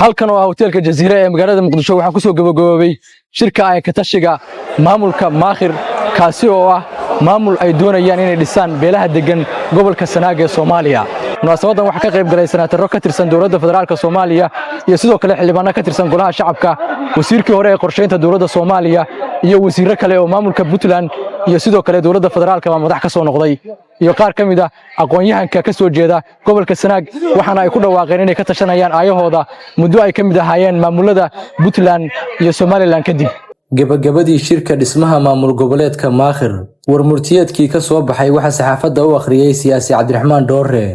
halkan waa hoteelka Jazeera ee magaalada Muqdisho waxaa ku soo gabagaboobay shirka ay ka tashiga maamulka Maakhir kaasi oo ah maamul ay doonayaan inay dhisaan beelaha degan gobolka Sanaag ee Soomaaliya. munaasabadan waxaa ka qayb galay senaataro ka tirsan dowladda federaalka Soomaaliya iyo sidoo kale xildhibaano ka tirsan golaha shacabka, wasiirkii hore ee qorsheynta dowladda Soomaaliya iyo wasiirro kale oo maamulka Puntland iyo sidoo kale dowladda federaalka madax ka soo noqday iyo qaar ka mid ah aqoon-yahanka ka soo jeeda gobolka Sanaag waxaana ay ku dhawaaqeen inay ka tashanayaan aayahooda muddo ay ka mid ahaayeen maamulada Puntland iyo Somaliland kadib. gabagabadii shirka dhismaha maamul goboleedka Maakhir warmurtiyeedkii ka soo baxay waxa saxaafadda u akhriyay siyaasi Cabdiraxmaan Dhoore.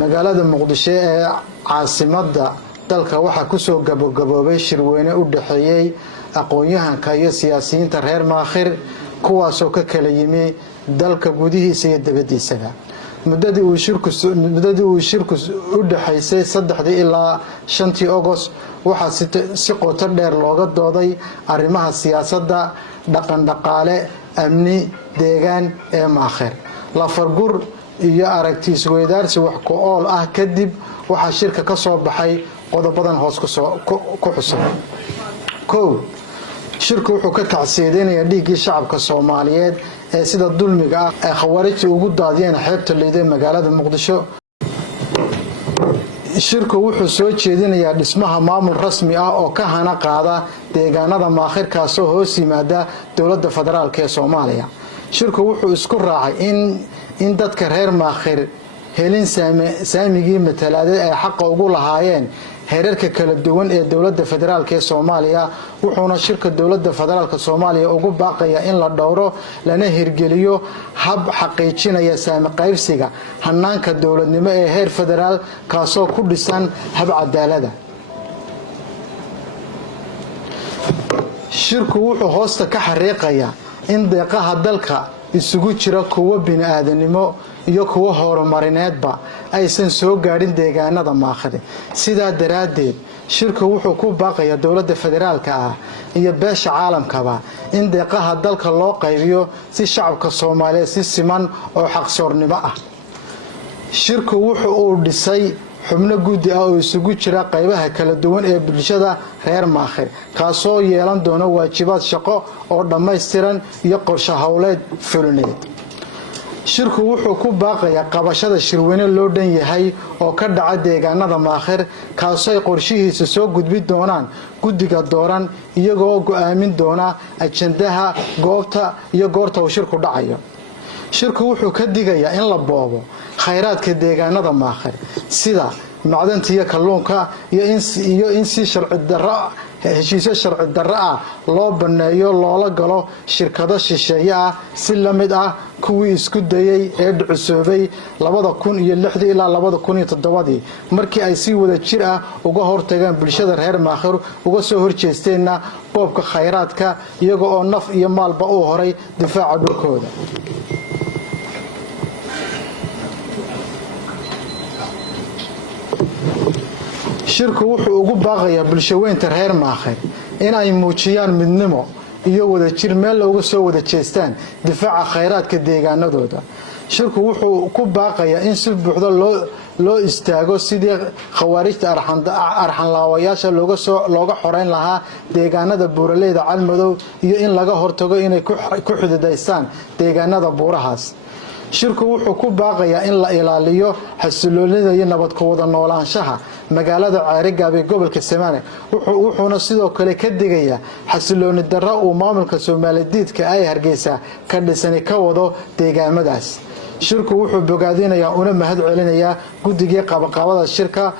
magaalada Muqdisho ee caasimadda dalka waxa ku soo gabagaboobay shirweyne u dhaxeeyay aqoon-yahanka iyo siyaasiyiinta reer Maakhir kuwaas oo ka kala yimi dalka gudihiisa iyo dibaddiisa. muddadii uu shirku u dhaxaysay 3 ilaa 5 August waxa si qoto dheer looga dooday arrimaha siyaasadda, dhaqan dhaqaale, amni, deegaan ee Maakhir. la fargur iyo aragtiis weydaarsi wax ku ool ah kadib waxa shirka ka soo baxay qodobadan hoos ku xusan. shirku wuxuu ka tacsiideynaya dhiigii shacabka Soomaaliyeed ee sida dulmiga ah ee khawaarijta ugu daadiyeen xeebta Liide magaalada Muqdisho. shirku wuxuu soo jeedinayaa dhismaha maamul rasmi ah oo ka hana qaada deegaanada Maakhir kaasoo hoos yimaada dowladda federaalka ee Soomaaliya. shirku wuxuu isku raacay in dadka reer Maakhir helin saamigii mataladeed ay xaq ugu lahaayeen heerarka kala duwan ee dowladda federaalka ee Soomaaliya. wuxuuna shirka dowladda federaalka Soomaaliya ugu baaqayaa in la dhowro lana hirgeliyo hab xaqiijinaya saami qaybsiga hanaanka dowladnimo ee heer federaal kaasoo ku dhisan hab cadaalad ah. shirku wuxuu hoosta ka xariiqayaa in deeqaha dalka isugu jira kuwa bini'aadanimo iyo kuwa horumarineedba aysan soo gaadhin deegaanada Maakhir. sidaa daraadeed shirku wuxuu ku baaqayaa dowladda federaalka ah iyo beesha caalamkaba in deeqaha dalka loo qaybiyo si shacabka Soomaaliyeed si siman oo xaqsoornimo ah. shirku wuxuu dhisay xubno guddi ah oo isugu jira qaybaha kala duwan ee bulshada reer Maakhir kaasoo yeelan doona waajibaad shaqo oo dhameystiran iyo qorshe hawleed fulineed. shirku wuxuu ku baaqayaa qabashada shirweyne loo dhan yahay oo ka dhaca deegaanada Maakhir kaasoo qorshihiisa soo gudbi doonaan guddiga dooran iyagoo go'aamin doona ajandaha goobta iyo goorta uu shirku dhacayo. shirku wuxuu ka digayaa in la boobo khayraadka deegaanada Maakhir sida macdanta iyo kalluunka iyo in si sharci darro heshiisyo sharci darro ah loo baneeyo loola galo shirkado shisheeye ah si la mid ah kuwii isku dayay ee dhucusoobay 2006 ilaa 2007 markii ay si wada jir ah uga hortageen bulshada reer Maakhir uga soo horjeesteenna boobka khayraadka iyaga oo naf iyo maalba u horay difaaca dhulkooda. shirku wuxuu ugu baaqayaa bulshaweynta reer Maakhir in ay muujiyaan midnimo iyo wada jir meel looga soo wada jeestaan difaaca khayraadka deegaanadooda. shirku wuxuu ku baaqayaa in si buuxda loo istaago sidii khawaarijta arxan laawayaasha looga xoreyn lahaa deegaanada buuraleyda Calmadow iyo in laga hortago inay ku xididaystaan deegaanada buurahaas. shirku wuxuu ku baaqayaa in la ilaaliyo xasiloonida iyo nabad ku wada noolaanshaha magaalada Caarigaab ee gobolka Sanaag. wuxuuna sidoo kale ka digayaa xasilooni darro uu maamulka Soomaaliyeedka ay Hargeysa ka dhisan ka wado deegaamadaas. shirku wuxuu bogaadinayaa una mahad celinayaa guddiga qabaqabada shirka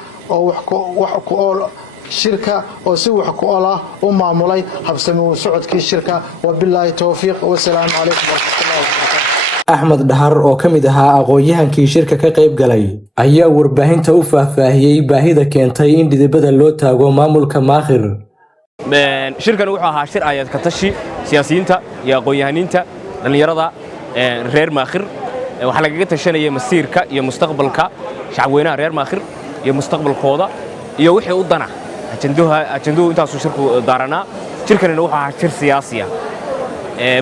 oo si wax ku ool ah u maamulay habsami u socodkii shirka. wabillahi tawfiiq wa salaamu calaykum wa rahmatullahi wa barakatuh. Axmed Dhahar oo ka mid ahaa aqoon-yahankii shirka ka qayb galay ayaa warbaahinta u faahfaahiyay baahida keentay in dhidibada loo taago maamulka Maakhir. shirkan wuxuu ahaa shir ayad ka tashi siyaasiyiinta iyo aqoon-yahaniinta dhalinyarada reer Maakhir waxa laga tashanayay masiirka iyo mustaqbalka shacabweynaha reer Maakhir iyo mustaqbalkooda iyo wixii u dana ajanduhu intaas uu shirku daaranaa. shirkan wuxuu ahaa shir siyaasi ah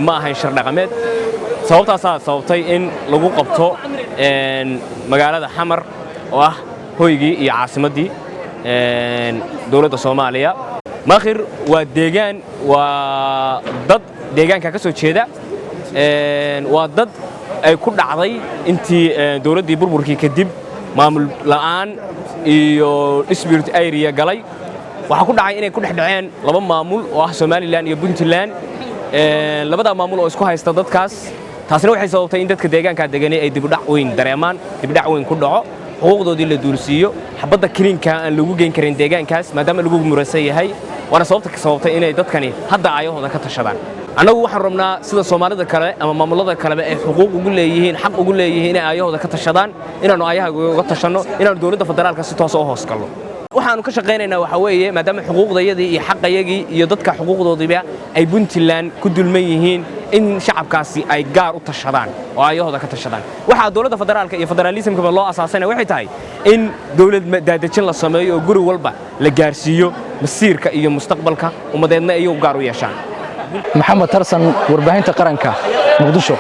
ma ahayn shir dhaqameed. sababtay in lagu qabto magaalada Xamar oo ah hoygii iyo caasimadii dowladda Soomaaliya maakhir waa deegaan waa dad deegaanka ka soo jeeda waa dad ay ku dhacday intii dowladdii burburkii kadib maamul la'aan iyo dispute area galay waxa ku dhacay inay ku dhexdhaceen laba maamul oo ah Somaliland iyo Puntland labada maamul oo isku haysta dadkaas taasina waxay sababtay in dadka deegaanka deganay ay dib u dhac weyn dareemaan dib u dhac weyn ku dhaco xuquuqdoodii la duursiiyo xabadda kiliinka aan lagu geyn karin deegaankaas maadaama lagu murasan yahay waana sababtay inay dadkani hadda ayahooda ka tashadaan anagu waxaan rabnaa sida Soomaalida kale ama maamulada kale ay xuquuq ugu leeyihiin xaq ugu leeyihiin inay ayahooda ka tashadaan inaanu ayaha uga tashano inaanu dowladda federaalka si toos ah u hoos galno waxaanu ka shaqeynaynaa waxa weeye maadaama xuquuqdayadii iyo xaqayagii iyo dadka xuquuqdoodiiba ay Puntland ku dulman yihiin in shacabkaasi ay gaar u tashadaan oo ayahooda ka tashadaan waxa dowladda federaalka iyo federalismka loo aasaasanay waxay tahay in dowlad daadajin la sameeyo oo guri walba la gaarsiiyo masiirka iyo mustaqbalka umadeedna ay gaar u yeeshaan maxamed tarsan warbaahinta qaranka muqdisho